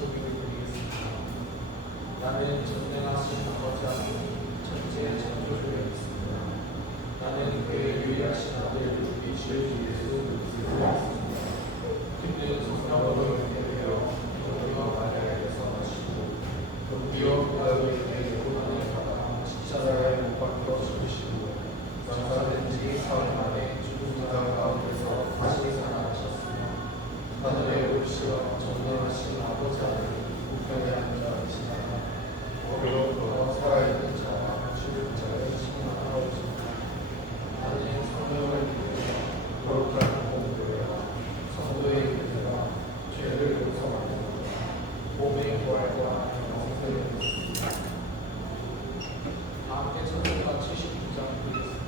드리겠습니다. 나는 전능하신 아버지 하나님 천지의 창조주에 있습니다. 나는 그의 유일하신 아들 우리 주 예수 그리스도를 믿습니다. 그는 성령으로 잉태되어 저희와 마리아에게서 나시고 본디오 빌라도에게 고난을 받아 십자가에 못 박혀 죽으시고 장사된 지 사흘 만에 죽은 자 가운데서 다시 살아나셨습니다. 하늘의 오시와 전능하신 아버지 하나님 우편에 앉아계시다가 어려워 살아있는 자와 죽은 자를 심판하옵소서. 나는 성령을 믿으며 거룩한 공교회와 성도의 교제와 죄를 용서받는 몸의 부활과 영생을 믿습니다. 다 함께 찬송가 79장 드리겠습니다.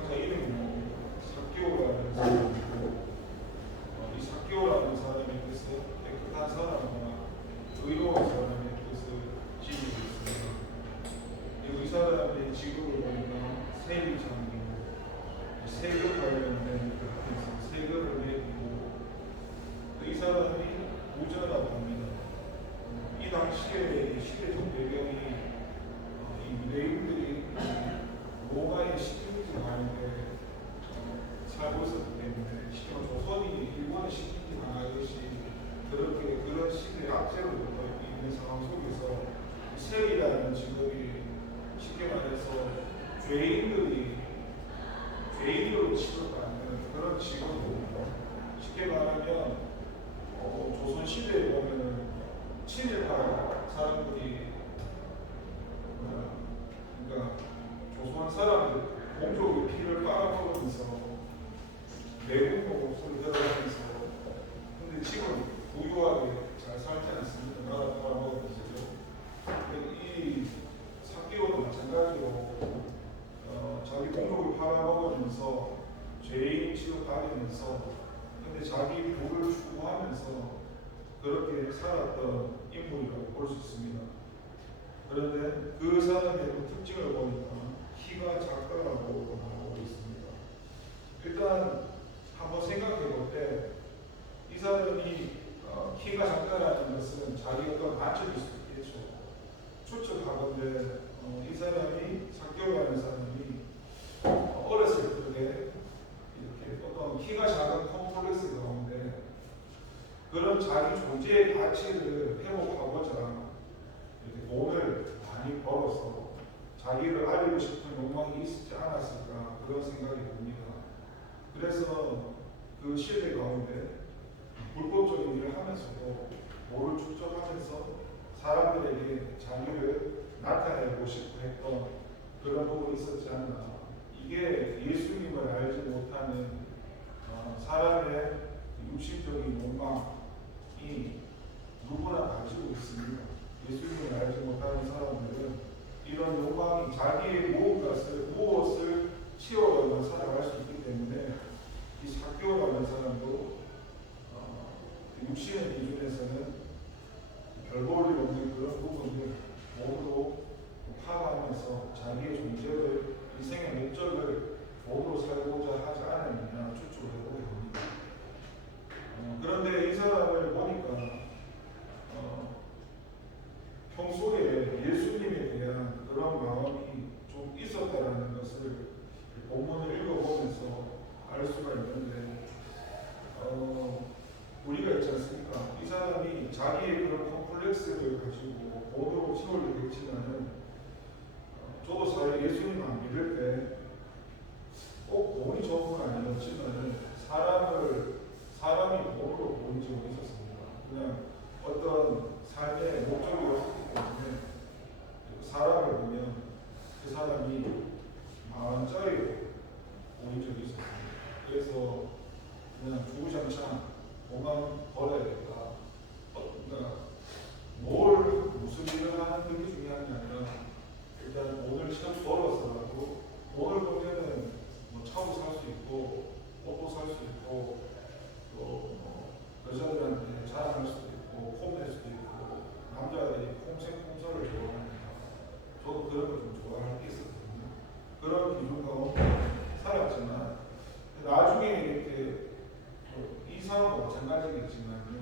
상자 이름이 삭개오라는 사람이고, 이 삭개오라는 사람의 뜻은 깨끗한 사람이나 의로운 사람의 뜻을 지니고 있습니다. 이 사람의 직업을 보니까 세리장이고, 세금 관련된 학교에서 세금을 내고, 이 사람이 부자라고 합니다. 이 당시의 시대적 배경이 이 유대인들이 로마의 식민지 관에 살고 있었기 때문에, 실제로 조선이 일본의 식민지 당하듯이 그런 시대의 압제로부터 있는 상황 속에서 세리라는 직업이 쉽게 말해서 죄인으로 취급받는 그런 직업입니다. 쉽게 말하면 조선 시대에 보면 친일파 사람들이 그러니까 조선 사람들 공족의 피를 빨아먹으면서 내국의 목소리를 들어가면서, 근데 지금 부유하게 잘 살지 않습니다. 나라 빨아먹으면서요. 이 삭개오도 마찬가지로 자기 공족을 팔아먹으면서 죄인 취급받으면서, 근데 자기 부를 추구하면서 그렇게 살았던 인물이라고 볼 수 있습니다. 그런데 그 사람의 특징을 보니까 키가 작다라고 말하고 있습니다. 일단 한번 생각해 볼 때 이 사람이 키가 작다라는 것은 자기 어떤 관점일 수 있겠죠. 추측하건대 이 사람이 삭개오라는 사람이 어렸을 적에 이렇게 어떤 키가 작은 컴플렉스 가운데 그런 자기 존재의 가치를 회복하고자 이렇게 돈을 많이 벌어서 자기를 알리고 싶은 욕망이 있지 않았을까, 그런 생각이 듭니다. 그래서 그 시대 가운데 불법적인 일을 하면서도 돈을 축적하면서 사람들에게 자기를 나타내고 싶어 했던 그런 부분이 있었지 않나. 이게 예수님을 알지 못하는 사람의 육신적인 욕망이 누구나 가지고 있습니다. 예수님을 알지 못하는 사람들은 이런 욕망이 자기의 무엇을 채워가며 살아갈 수 있기 때문에, 이 삭개오라는 사람도 육신의 기준에서는 별 볼일 없는 그런 부분을 몸으로 파악하면서 자기의 존재를, 인생의 목적을 몸으로 살고자 하지 않았느냐 추측을 해보게 됩니다. 그런데 이 사람을 보니까 평소에 예수님에 대한 그런 마음이 좀 있었다라는 것을 본문을 읽어보면서 알 수가 있는데, 우리가 있지 않습니까? 이 사람이 자기의 그런 컴플렉스를 가지고 돈으로 채우려고 했지만은, 저도 사실 예수님 안 믿을 때 꼭 돈이 좋은 건 아니었지만은 사람이 돈으로 보인 적은 있었습니다. 그냥 어떤 삶의 목적이 없기 때문에 사람을 보면 그 사람이 만원짜리 보인 적이 있었습니다. 그래서 그냥 주구장창 돈만 벌어야겠다. 그러니까 무슨 일을 하는 그게 중요한 게 아니라 일단 돈을 참 벌어서라도, 돈을 벌면은 뭐 차도 살 수 있고 옷도 살 수 있고 또 여자들한테 자랑할 수도 있고 폼낼 수도 있고, 남자들이 폼생폼사를 좋아하니까 저도 그런 걸 좀 좋아할 게 있었거든요. 그런 기준 가운데 살았지만 나중에 이렇게 이 상황도 마찬가지겠지만요,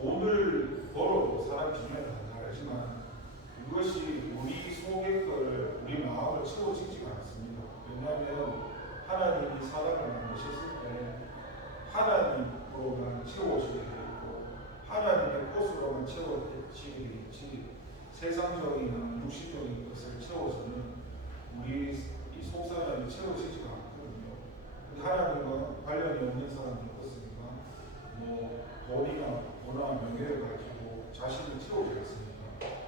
돈을 벌어도 사람 기준에 다 다르지만 이것이 우리 속의 걸, 우리 마음을 채워지지가 않습니다. 왜냐하면 하나님이 사람을 만드셨을 때 하나님으로만 채워지게 되고 하나님의 것으로만 채워지게 되지, 세상적인 육신적인 것을 채워서는 우리 이 속사람이 채워지지가 않거든요. 하나님과 관련이 없는 사람이 없으니까 뭐 돈이나 문화, 명예를 가지고 자신을 채우지 않습니다.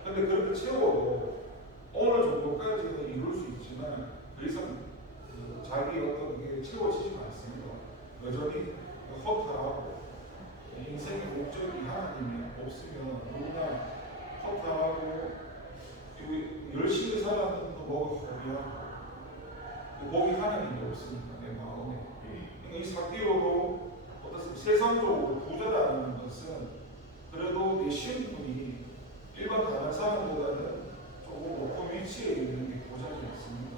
그런데 그렇게 채워도 어느 정도까지는 이룰 수 있지만 그 이상 자기 어떤 게 채워지지 않습니다. 여전히 허탈하고, 인생의 목적이 하나님이 없으면 누구나 허탈하고, 열심히 살았는데 뭐가 허비하고, 거기 하나님이 없으니까 내 마음에. 그러니까 이 삭개오도 어떻습니까? 세상적으로 부자라는 것은 그래도 내 신분이 일반 다른 사람보다는 조금 높은 위치에 있는 게 보장이 있습니다.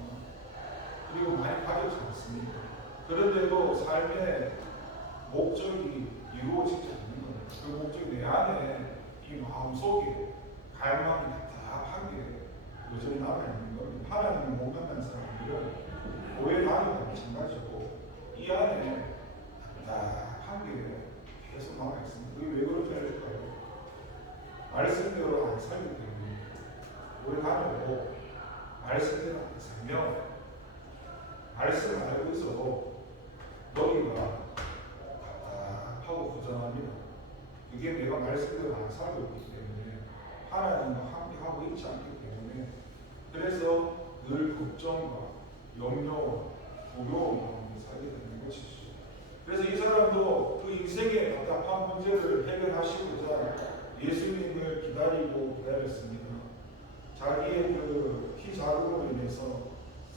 그리고 많이 가졌지 않습니까? 그런데도 삶의 목적이 이루어지지 않는 거예요. 그 목적이 내 안에 이 마음속에 갈망이 답답한 게 여전히 남아있는 겁니다. 하나님을 못 만난 사람들은 교회 다니고 마찬가지고 이 안에 답답한 게 계속 남아있습니다. 그게 왜 그런지 알까요? 말씀대로 안 살기 때문에. 교회 다니고 말씀대로 안 살면 말씀을 알고 있어도 너희가 답답하고 부정합니다. 그게 내가 말씀대로 안 살고 있기 때문에 하나님과 함께하고 있지 않기 때문에 그래서 늘 걱정과 염려와 두려움 가운데 살게 되는 것이죠. 그래서 이 사람도 그 인생의 답답한 문제를 해결하시고자 예수님을 기다렸습니다. 자기의 그 키 작음으로 인해서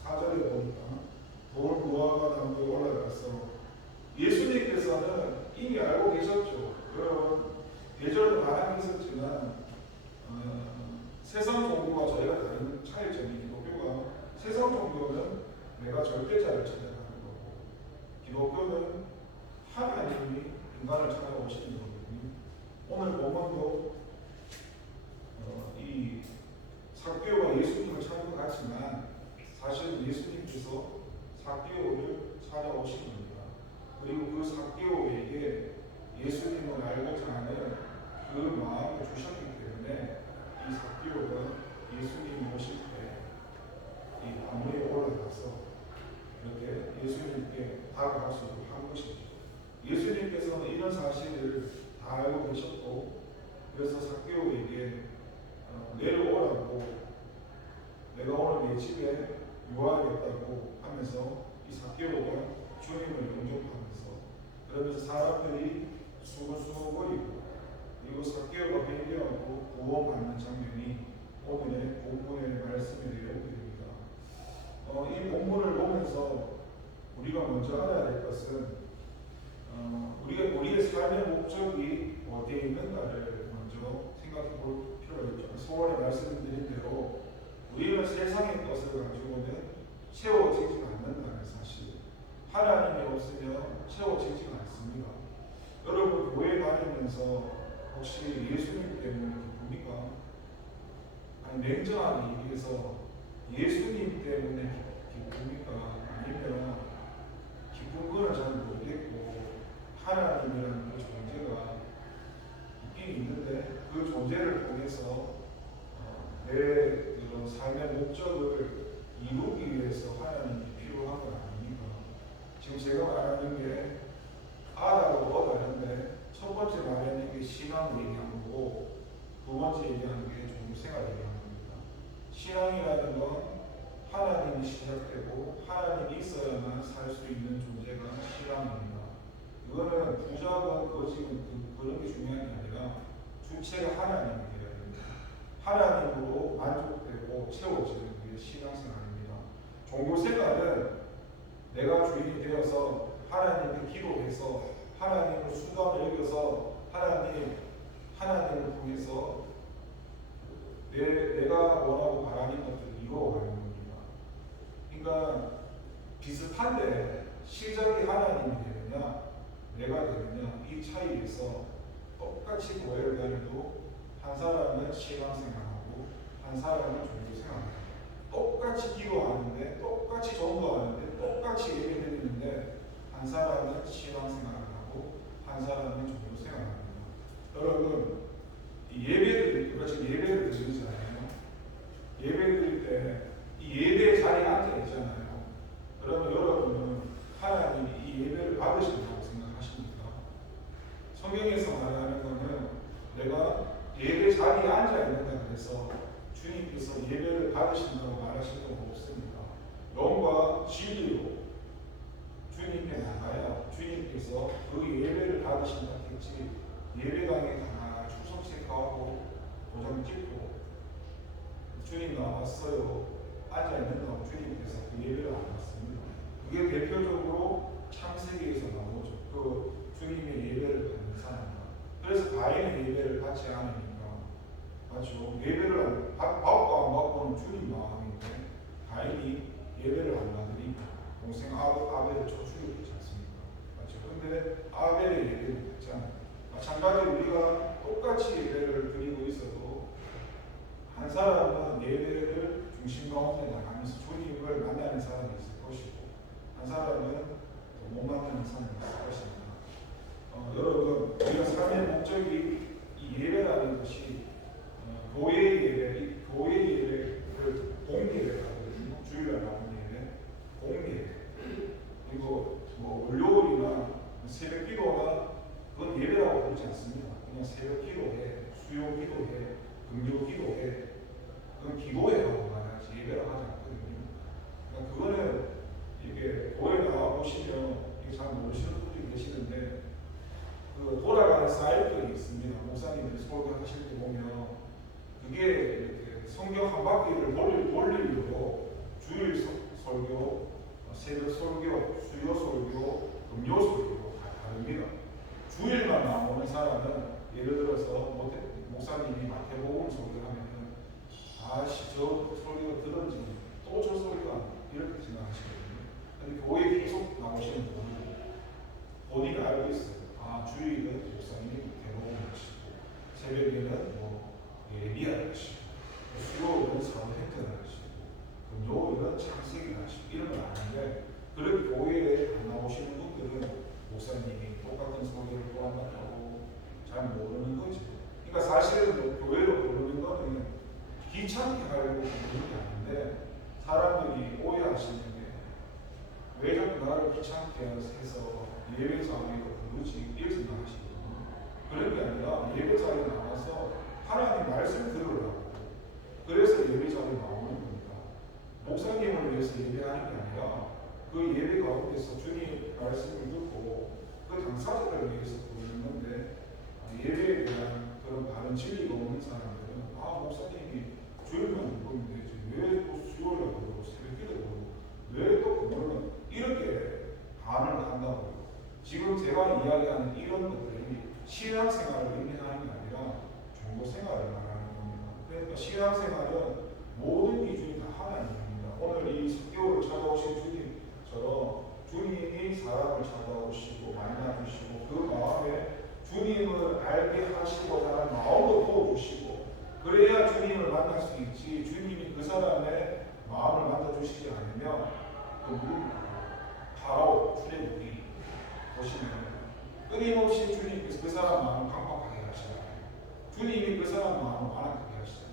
4절에 보니까 돌 무화과 나무에 올라가서 예수님께서는 이미 알고 계셨죠. 여러분 예전에도 말하셨지만 세상 종교와 저희가 다른 차이점이 기독교가 세상 종교는 내가 절대자를 찾아가는 거고 기독교는 하나님이 인간을 찾아오시는 거거든요. 오늘 본문도 이 삭개오가 예수님을 찾는 것 같지만 사실 예수님께서 삭개오를 찾아오신 겁니다. 그리고 그 삭개오에게 예수님을 알고자 하는 그 마음을 주셨기 때문에 이 삭개오가 예수님이 오실 때 이 나무에 올라가서 이렇게 예수님께 다가갈 수 있도록 한 것이죠. 예수님께서는 이런 사실을 다 알고 계셨고 그래서 삭개오에게 내려오라고 내가 오늘 내 집에 유하겠다고 하면서 이 삭개오가 주님을 영접하면서 그러면서 사람들이 수고수고거리고 그리고 삭개오가 회개하고 구원받는 장면이 오늘의 본문의 말씀이 되어야 됩니다. 이 본문을 보면서 우리가 먼저 알아야 될 것은 우리의 삶의 목적이 어디에 있는가를 먼저 생각해 볼 필요가 있죠. 소원에 말씀드린 대로 우리는 세상의 것을 가지고는 채워지지 않는다는 사실. 하나님이 없으면 채워지지 않습니다. 여러분 교회 다니면서 혹시 예수님 때문에 기쁩니까? 아니 냉정하게 얘기해서 예수님 때문에 기쁩니까? 아니면 기쁜 거는 잘 모르겠고 하나님이라는 그 존재가 있긴 있는데 그 존재를 통해서 내 그런 삶의 목적을 이루기 위해서 하나님이 필요한 건 아닙니까? 지금 제가 말하는 게 아다고 어다는데 첫 번째 말하는 게 신앙을 얘기하는 거고 두 번째 얘기하는 게 종교생활을 얘기하는 겁니다. 신앙이라는 건 하나님이 시작되고 하나님이 있어야만 살 수 있는 존재가 신앙입니다. 이거는 부자건 거지건 그런 게 중요한 게 아니라 주체가 하나님이 되어야 됩니다. 하나님으로 만족되고 채워지는 게 신앙생활입니다. 종교생활은 내가 주인이 되어서 하나님께 기도해서 하나님을 수단을 여겨서 하나님을 통해서 내가 원하고 바라는 것들을 이루어가는 겁니다. 그러니까 비슷한데 시작이 하나님이 되느냐 내가 되느냐 이 차이에서 똑같이 교회를 다녀도 한 사람은 신앙생활하고 한 사람은 종교생활하고 똑같이 기도하는데 똑같이 전도하는데 똑같이 예배드리는데 한 사람은 신앙생활을 하고 한 사람은 종교생활을 합니다. 여러분 이 우리가 지금 예배를 드리잖아요. 예배 드릴 때 이 예배 자리에 앉아 있잖아요. 그러면 여러분은 하나님이 이 예배를 받으신다고 생각하십니까? 성경에서 말하는 거는 내가 예배 자리에 앉아 있는다 그래서 주님께서 예배를 받으신다고 말하실 건 없습니다. 영과 진리로 주님께 나가야 주님께서 그 예배를 받으신다 했지 예배당에 다 출석 체크하고 도장 찍고 주님 나왔어요 앉아 있는다고 주님께서 그 예배를 안 받습니다. 그게 대표적으로 창세기에서 나오죠. 그 주님의 예배를 받는 사람. 그래서 가인의 예배를 받지 않으니까 맞죠? 예배를 받고 안 받고는 주님 마음인데 가인이 예배를 안 받으니까 동생 아벨을 쳐 죽이고 있지 않습니까? 맞죠? 근데 아벨의 예배를 받잖아요. 마찬가지로 우리가 똑같이 예배를 드리고 있어도 한 사람은 예배를 중심 가운데 나가면서 주님을 만나는 사람이 있을 것이고 한 사람은 못 만나는 사람이 있을 것입니다. 여러분 우리가 삶의 목적이 이 예배라는 것이 교회의 예배, 교회의 예배를 공예배를 하거든요. 주일날 나오는 예배, 공예배. 그리고 뭐 월요일이나 새벽 기도나 그건 예배라고 부르지 않습니다. 그냥 새벽 기도회, 수요 기도회, 금요 기도회, 그건 기도회라고 말하지 예배라고 하지 않거든요. 그러니까 그거는 이게 교회 나와 보시면 이게 잘 모르시는 분들이 계시는데 그 돌아가는 사이클이 있습니다. 목사님들이 설교하실 때 보면 그게 이렇게 성경 한 바퀴를 돌리려고 주일 설교, 새벽 설교, 수요 설교, 금요 설교 다 다릅니다. 주일만 나오는 사람은 예를 들어서 목사님이 마태복음 설교하면은 아씨 저 설교 들은지 또 저 설교가 이렇게 생각하시거든요. 근데 교회 계속 나오시는 분이 본인이 알고 있어요. 아 주일은 목사님이 대복음 하시고 새벽에는 뭐 예비할 것이고 수요일은 사도행전을 하시고 금요일은 창세기를 하시고 이런 걸 아는데 그렇게 교회에 안 나오시는 분들은 목사님이 똑같은 설교를 또 한다고 잘 모르는 거죠. 그러니까 사실은 교회로 부르는 거는 귀찮게 하려고 부르는 게 아닌데 사람들이 오해하시는 게 왜 자꾸 나를 귀찮게 해서 예배 자리로 부르지 이렇게 생각하시거든요. 그런 게 아니라 예배 자리에 나와서 하나님 말씀 들으라고 그래서 예배 자리에 나오는 겁니다. 목사님을 위해서 예배하는 게 아니라 그 예배 가운데서 주님 말씀을 듣고 그 당사자들을 위해서 부르는 건데 예배에 대한 그런 바른 진리가 없는 사람들은 목사님이 주일만 부르면 되지 왜 또 수요일에 부르고 새벽기도 부르고 왜 또 그거는 이렇게 반응을 한다고. 지금 제가 이야기하는 이런 것들이 신앙생활을 의미하는 게 아니라 종교생활을 말하는 겁니다. 그러니까 신앙생활은 모든 기준이 다 하나님입니다. 오늘 이 석교를 찾아오신 주님처럼 주님이 사람을 찾아오시고 만나주시고 그 마음에 주님을 알게 하시고자 하는 마음을 부어주시고 그래야 주님을 만날 수 있지 주님이 그 사람의 마음을 만나주시지 않으면 그 누굽니까? 바로 출애굽기 보시면 끊임없이 주님께서 그 사람 마음을 강팍하게 하시잖아요. 주님이 그 사람 마음을 완악하게 하시잖아요.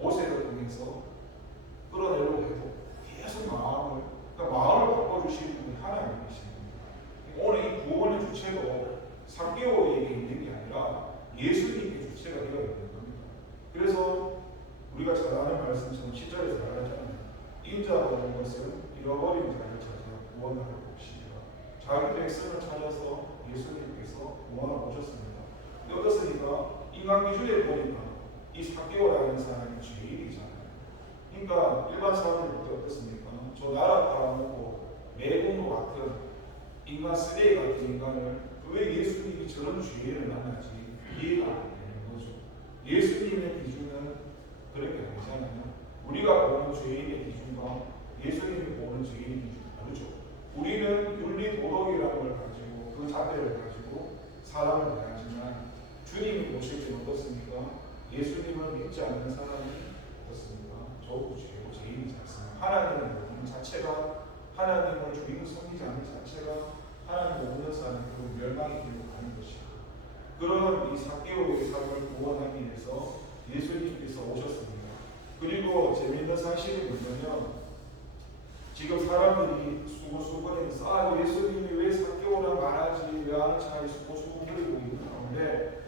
모세를 통해서 끌어내려고 해도 계속 마음을 바꿔주시는 분이 하나님이십니다. 오늘 이 구원의 주체도 3개월에게 있는 게 아니라 예수님의 주체가 되어 있는 겁니다. 그래서 우리가 잘 아는 말씀처럼 10절에서 말하잖아요. 인자가 온 것은 잃어버린 자를 찾아 구원하러 오십니다. 자기 백성을 찾아서 예수님께서 구원하러 오셨습니다. 어떻습니까? 인간 기준에 보니까 이 4개월 아닌 사람이 죄인이잖아요. 그러니까 일반 사람들 볼 때 어떻습니까? 저 나라 팔아먹고 매국노 같은 인간 쓰레기 같은 인간을 왜 예수님이 저런 죄인을 만나지 이해가 안 되는 거죠. 예수님의 기준은 그렇게 아니잖아요. 우리가 보는 죄인의 기준과 예수님이 보는 죄인의 기준이 다르죠. 우리는 윤리 도덕이라는 걸 가지고 그 자세를 가지고 사람을 대하지만 주님이 보실 때는 어떻습니까? 예수님을 믿지 않는 사람이 어떻습니까? 저도 죄고 죄인이지 않습니까? 하나님을 모르는 자체가 하나님을 주님을 섬기지 않는 자체가 하나님을 모르는 사람이 그 멸망의 길로 가는 것이고 그런 이 4개월의 삶을 구원하기 위해서 예수님께서 오셨습니다. 그리고 재미있는 사실이 뭐냐면 지금 사람들이 수고수고해서 예수님이 왜 4개월을 말하지 왜 하는 차이 수고수고거리고 있는 가운데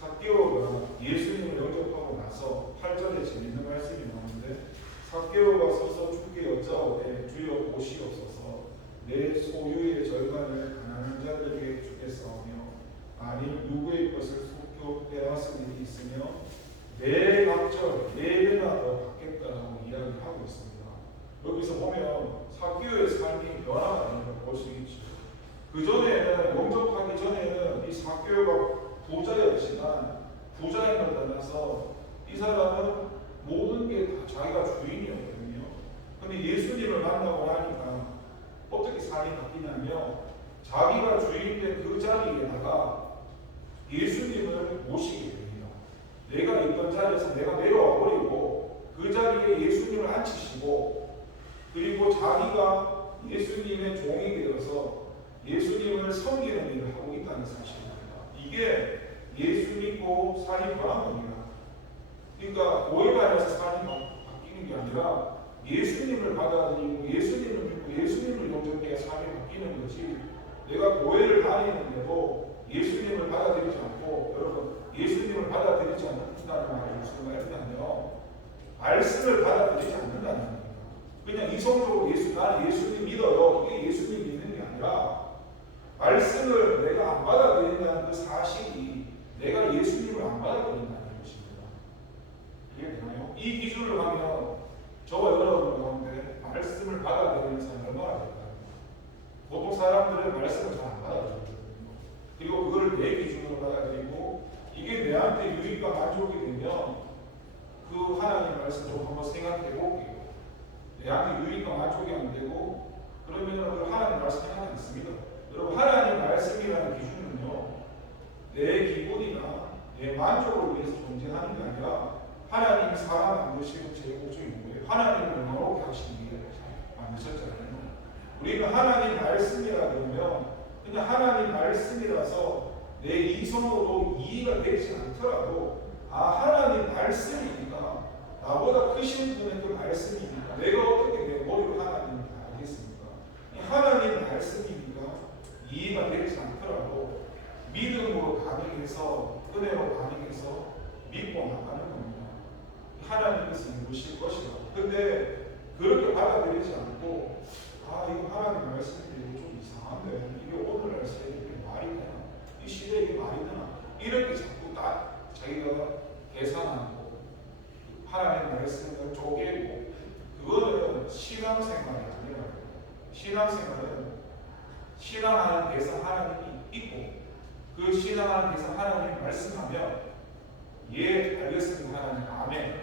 4개월은 예수님을 영접하고 나서 8절에 재미있는 말씀이 나오는데 4개월가 서서 주께 여짜오되 주여 보시옵소서 내 소유의 절반을 가난한 자들에게 주겠사오며 만일 누구의 것을 속여 빼앗을 일이 있으며 내 각절 4배나 더 받겠다라고 이야기하고 있습니다. 여기서 보면 삭개오의 삶이 변화가 되는 걸 볼 수 있죠. 그 전에는 영접하기 전에는 이 삭개오가 부자였지만 부자인 걸 떠나서 이 사람은 모든 게 다 자기가 주인이었거든요. 근데 예수님을 만나고 나니까 어떻게 삶이 바뀌냐면 자기가 주인된 그 자리에다가 예수님을 모시게 됩니다. 내가 있던 자리에서 내가 내려와 버리고 그 자리에 예수님을 앉히시고 그리고 자기가 예수님의 종이 되어서 예수님을 섬기는 일을 하고 있다는 사실입니다. 이게 예수 믿고 삶이 변한 겁니다. 그러니까 교회 안에서 삶이 바뀌는 게 아니라 예수님을 받아들이고 예수님을 믿고 예수님을 영접해야 삶이 바뀌는 거지. 내가 교회를 다니는데도 예수님을 받아들이지 않고 여러분 예수님을 받아들이지 않는다는 말이 무슨 말이냐면 말씀을 받아들이지 않는다는 겁니다. 그냥 이성적으로 나는 예수님 믿어요. 이게 예수님 믿는 게 아니라 말씀을 내가 안 받아들인다는 그 사실이 내가 예수님을 안 받아들인다는 것입니다. 이해되나요? 이 기준을 하면 저와 여러분 가운데 말씀을 받아들이는 사람이 얼마나 될까요? 보통 사람들은 말씀을 잘 안 받아들이거든요. 그리고 그걸 내 기준으로 받아들이고 이게 내한테 유익과 만족이 되면 그 하나님 말씀 좀 한번 생각해 볼게요. 내한테 유익과 만족이 안 되고 그러면 그 하나님 말씀이 하나 있습니다. 여러분 하나님 말씀이라는 기준은요 내 기분이나 내 만족을 위해서 존재하는 게 아니라 하나님이 사람 만드시고 제 목적이 뭐예요? 하나님을 영원하게 하시기 위해 만드셨잖아요. 우리는 하나님 말씀이라 그러면 그냥 하나님 말씀이라서 내 이성으로 이해가 되지 않더라도 하나님 말씀이니까 나보다 크신 분의 그 말씀이니까 내가 어떻게 내 머리로 하나님을 알겠습니까? 하나님 말씀이니까 이해가 되지 않더라도 믿음으로 반응해서 은혜로 반응해서 믿고 나가는 겁니다. 하나님께서 이루실 것이라고. 근데 그렇게 받아들이지 않고 이거 하나님 말씀이 좀 이상한데 이게 오늘날 세대에 말이 되나? 이 시대에 이게 말이 되나? 이렇게 자꾸 자기가 계산하고 하나님 말씀을 쪼개고 그거는 신앙생활이 아니라 신앙생활은 신앙하는 데서 하나님이 있고 그 신앙하는 데서 하나님이 말씀하면 예 알겠습니다 하나님 아멘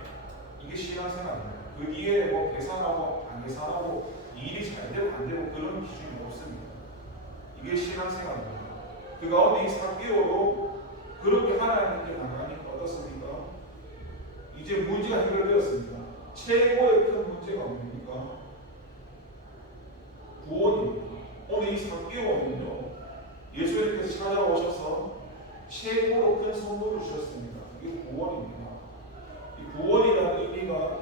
이게 신앙생활입니다. 그 뒤에 뭐 계산하고 안 계산하고 일이 잘 되고 안 되고 그런 기준이 없습니다. 이게 신앙생활입니다. 그 가운데 이 삭개오도 그렇게 하나님께 나가니까 어떻습니까? 이제 문제가 해결되었습니다. 최고의 큰 문제가 뭡니까? 구원입니다. 오늘 이 삭개오는요 예수님께서 찾아오셔서 최고로 큰 선물을 주셨습니다. 이게 구원입니다. 이 구원이라는 의미가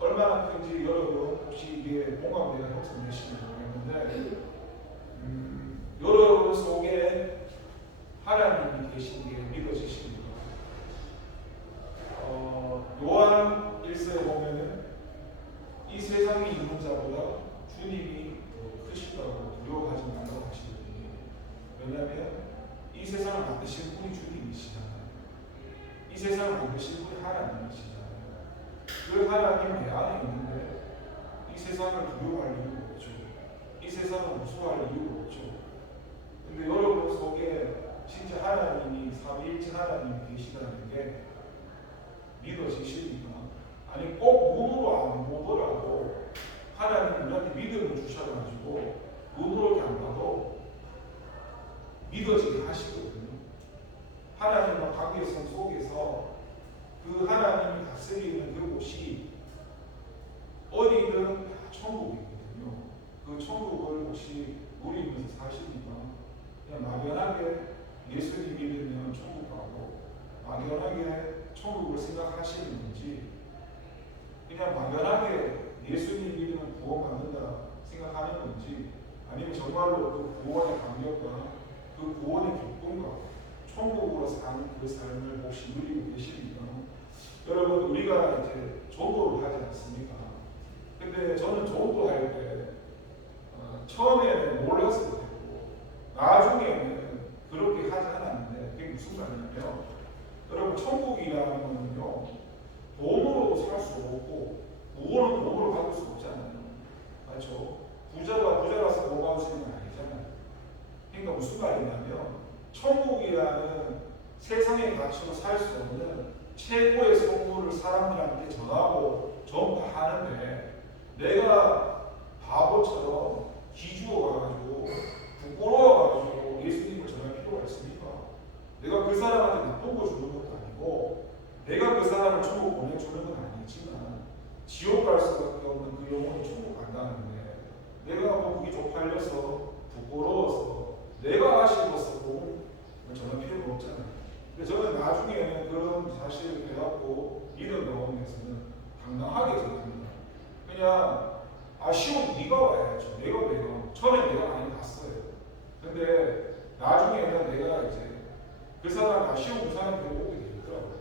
얼마나 큰지 여러분 혹시 이게 공감대가 형성되시는지 모르겠는데 여러분 속에 하나님이 계신 게 믿어지십니까? 요한 1서에 보면은 이 세상에 있는 자보다 주님이 더 크시다고 두려워하지 말라고 하시거든요. 왜냐하면 이 세상을 만드신 분이 주님이시잖아요. 이 세상을 만드신 분이 하나님이시잖아요. 그 하나님 내 안에 있는데 이 세상을 두려워할 이유가 없죠. 이 세상을 무서워할 이유가 없죠. 근데 여러분 속에 진짜 하나님이 삼위일체 하나님이 계시다는 게 믿어지십니까? 아니 꼭 눈으로 안 보더라도 하나님 우리한테 믿음을 주셔가지고 눈으로 이렇게 안 봐도 믿어지게 하시거든요. 하나님과 관계성 속에서 그 하나님이 다스리는 그곳이 어디든 다 천국이거든요. 그 천국을 혹시 누리면서 사십니까? 그냥 막연하게 예수님 믿으면 천국 가고 막연하게 천국을 생각하시는 건지 그냥 막연하게 예수님 믿으면 구원받는다 생각하는 건지 아니면 정말로 그 구원의 감격과 그 구원의 기쁨과 천국으로 사는 그 삶을 혹시 누리고 계십니까? 여러분 우리가 이제 전도를 하지 않습니까? 근데 저는 전도할 때 처음에는 몰랐을 때고 나중에는 그렇게 하지 않았는데 그게 무슨 말이냐면 여러분 천국이라는 거는요 돈으로도 살 수 없고 구원은 돈으로 받을 수 없잖아요. 맞죠? 부자가 부자라서 고마울 수 있는 건 아니잖아요. 그러니까 무슨 말이냐면 천국이라는 세상의 가치로 살 수 없는 최고의 선물을 사람들한테 전하고 전파하는데 내가 바보처럼 기죽어가지고 부끄러워가지고 예수님을 전할 필요가 있습니까? 내가 그 사람한테 나쁜 거 주는 것도 아니고 내가 그 사람을 천국 보내주는 건 아니지만 지옥 갈 수밖에 없는 그 영혼이 천국 간다는데 내가 뭐 그게 쪽팔려서 부끄러워서 내가 아쉬워서 복음을 전할 필요가 없잖아요. 근데 저는 나중에는 그런 사실을 깨닫고 믿음 가운데서는 당당하게 전합니다. 그냥 아쉬운 네가 와야죠. 내가 처음에 내가 많이 갔어요. 근데 나중에는 내가 이제 그 사람 아쉬운 그 사람이 되고 오게 되더라고요.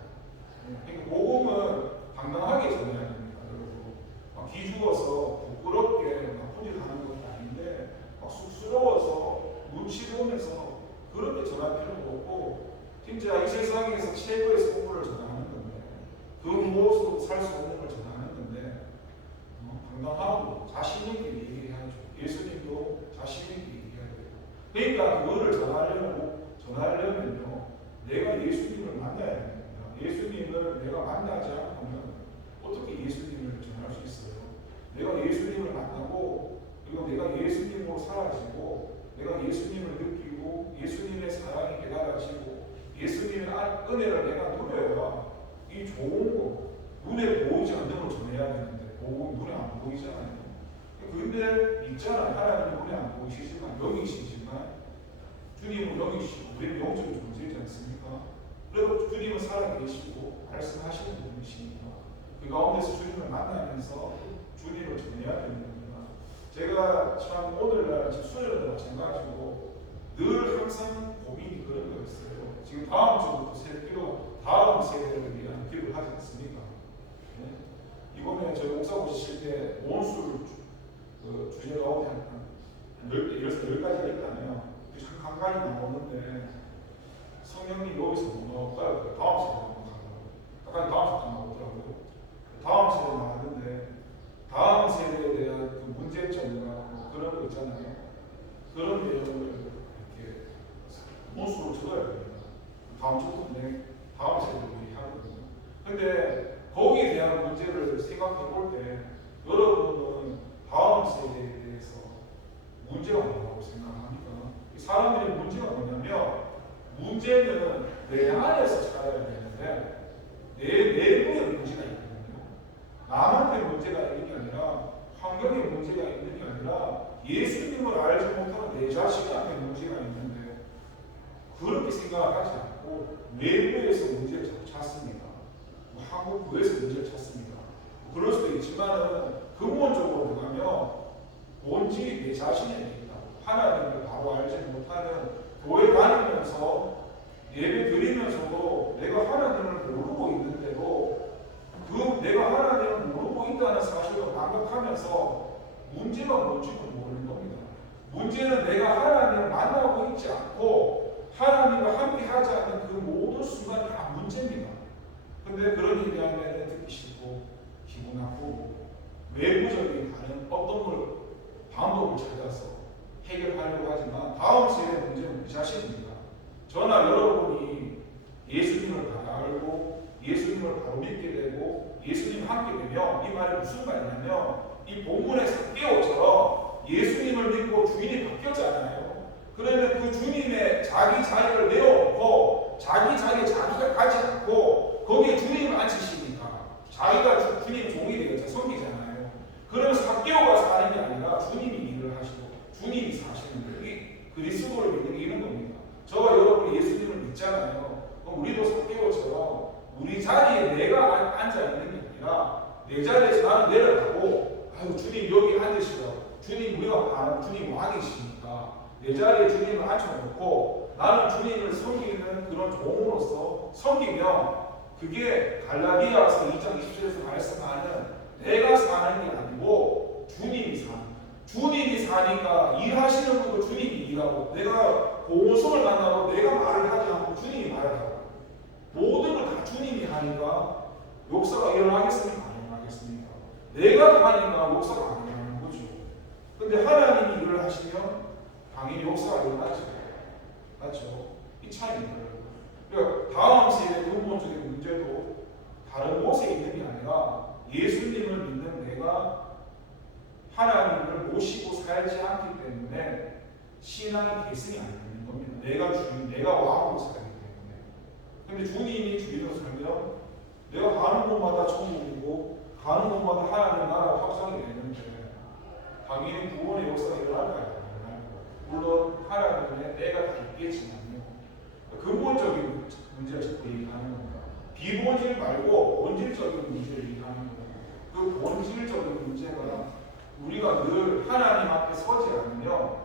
그러니까 복음은 당당하게 전해야 됩니다. 그리고 막 기죽어서 부끄럽게 나쁜 짓 하는 것도 아닌데 막 쑥스러워서 눈치 보면서 그렇게 전할 필요가 없고 진짜 이 세상에서 최고의 선물을 전하는 건데 그 무엇으로 살 수 없는 걸 전하는 건데 당당하고 자신 있게 얘기해야죠. 예수님도 자신 있게 얘기해야 돼요. 그러니까 그거를 전하려면요 내가 예수님을 만나야 됩니다. 예수님을 내가 만나지 않으면 어떻게 예수님을 전할 수 있어요? 내가 예수님을 만나고 그리고 내가 예수님으로 사라지고 내가 예수님을 느끼고 예수님의 사랑이 깨달아지고 예수님의 은혜를 내가 누려야 이 좋은 거 눈에 보이지 않는 걸 전해야 되는데 눈에 안 보이잖아요. 근데 있잖아요. 하나님은 눈에 안 보이시지만 영이시지만 주님은 영이시고 우리는 영적인 존재이지 않습니까? 그리고 주님은 살아계시고 말씀하시는 분이십니다. 그 가운데서 주님을 만나면서 주님을 전해야 되는 겁니다. 제가 참 오늘날 수련도 마찬가지고 늘 항상 고민이 그런 거였어요. 지금 다음 주부터 새기도 다음 세대를 위한 기도를 하지 않습니까? 네? 이번에 저희 목사 보실 때 온술 주제 가운데 한 10가지가 있다면 한 가지 나오는데 성령님 여기서 못 나올까요? 다음 세대 나오더라고요. 약간 다음 세대 나오더라고요. 다음 세대 나왔는데 다음 세대에 대한 그 문제점이나 그런 거 있잖아요. 그런 내용을 이렇게 문수로 적어야 됩니다. 다음 주부터 다음 세대를 얘기하거든요. 근데 거기에 대한 문제를 생각해 볼 때 여러분은 다음 세대에 대해서 문제가 뭐라고 생각합니까? 사람들의 문제가 뭐냐면 문제는 내 안에서 찾아야 되는데 내 내부에 문제가 있거든요. 남한테 문제가 있는 게 아니라 환경에 문제가 있는 게 아니라 예수님을 알지 못하는 내 자신한테 문제가 있는데 그렇게 생각하지 않고 외부에서 문제를 자꾸 찾습니다. 한국 교회에서 문제를 찾습니다. 그럴 수도 있지만은 근본적으로 보면 본질이 내 자신에 있다. 하나님을 바로 알지 못하는 교회 다니면서 예배 드리면서도 내가 하나님을 모르고 있는데도 그 내가 하나님을 모르고 있다는 사실을 반복하면서 문제가 뭔지도 모르는 겁니다. 문제는 내가 하나님을 만나고 있지 않고 하나님과 함께 하지 않는 그 모든 순간이 다 문제입니다. 근데 그런 얘기하면 듣기 싫고 기분 나쁘고 외부적인 다른 어떤 방법을 찾아서 해결하려고 하지만 다음 세대 문제는 그 자신입니다. 저나 여러분이 예수님을 바로 알고 예수님을 바로 믿게 되고 예수님 함께 되면 이 말이 무슨 말이냐면 이 본문의 삭개오처럼 예수님을 믿고 주인이 바뀌었잖아요. 그러면 그 주님의 자기 자리를 내어놓고 자기 자리에 자기가 가지 않고 거기에 주님을 앉히시니까 자기가 주님 종이 되어서 섬기잖아요. 그러면 삭개오가 사는 게 아니라 주님이 일을 하시고 주님이 사시는 거예요. 이 그리스도를 믿는 게 이런 겁니다. 저와 여러분이 예수님을 믿잖아요. 그럼 우리도 삭개오처럼 우리 자리에 내가 앉아 있는 게 아니라 내 자리에서 나는 내려가고 아유 주님 여기 앉으시라고 주님 우리가 아는 주님 왕이시니까 내 자리에 주님을 앉혀놓고 나는 주님을 섬기는 그런 종으로서 섬기면 그게 갈라디아서 2장 20절에서 말씀하는 내가 사는 게 아니고 주님이 사는 주님이 사니까 일하시는 분도 주님이 일하고 내가 보호성을 만나고 내가 말을 하지 않고 주님이 말을 하고 모든 걸 다 주님이 하니까 역사가 일어나겠습니까? 안 일어나겠습니까? 내가 하니까 역사가 안 일어나는 거죠. 근데 하나님이 이걸 하시면 당연히 역사가 일어나죠. 맞죠? 이 차이입니다. 그러니까 다음 세대 근본적인 문제도 다른 곳에 있는 게 아니라 예수님을 믿는 내가 하나님을 모시고 살지 않기 때문에 신앙이 계승이 안 되는 겁니다. 내가 주인, 내가 왕으로 살기 때문에. 근데 주님이 주인으로 살면 내가 가는 곳마다 천국이고 가는 곳마다 하나님 나라가 확장이 되는데 당연히 구원의 역사가 일어날까요? 물론 하나님의 때가 다 있겠지만요. 근본적인 문제를 자꾸 얘기하는 겁니다. 비본질 말고 본질적인 문제를 얘기하는 겁니다. 그 본질적인 문제가 우리가 늘 하나님 앞에 서지 않으면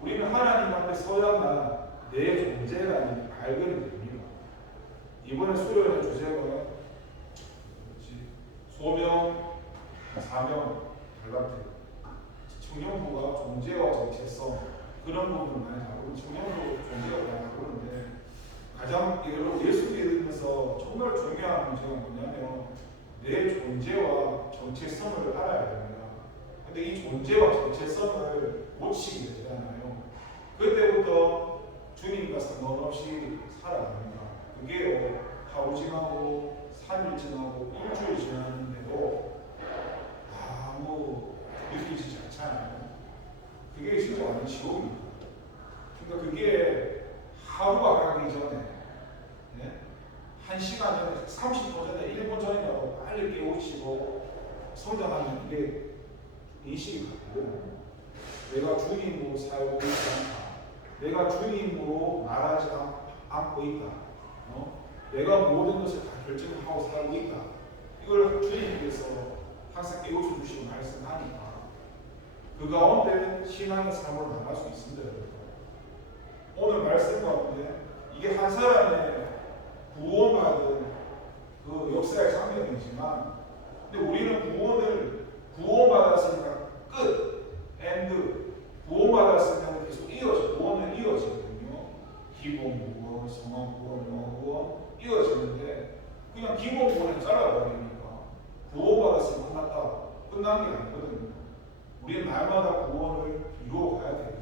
우리는 하나님 앞에 서야만 내 존재라는 게 발견이 됩니다. 이번에 수련의 주제가 소명, 사명, 달란트. 청년부가 존재와 정체성 그런 부분을 많이 다루고 청년부 존재가 많이 다루는데 가장 예수 믿으면서 정말 중요한 문제가 뭐냐면 내 존재와 정체성을 알아야 됩니다. 근데 이 존재와 정체성을 놓치게 되잖아요. 그때부터 주님과 상관없이 살아갑니다. 그게 하루 지나고 3일 지나고 일주일 지났는데도 아무 느끼지 않잖아요. 그게 진짜 완전 지옥입니다. 그러니까 그게 하루가 가기 전에 1시간 전에 30분 전에 1분 전이라도 빨리 깨우치고 성장하면 이게 인식이 가고 내가 주님으로 살고 있지 않다. 내가 주님으로 말하지 않고 있다. 내가 모든 것을 다 결정하고 살고 있다. 이걸 주님께서 항상 깨우쳐 주시고 말씀하니까 그 가운데 신앙의 삶을 나갈 수 있습니다. 오늘 말씀 가운데 이게 한 사람의 구원받은 그 역사의 장면이지만 근데 우리는 구원받았으니까 끝, 엔드. 구원받았으면 계속 구원은 이어지거든요. 기본 구원, 성원 구원, 영어 구원 이어지는데 그냥 기본 구원을 잘라버리니까 구원받았으면 끝났다. 끝난 게 아니거든요. 우리는 날마다 구원을 이루어가야 되거든요.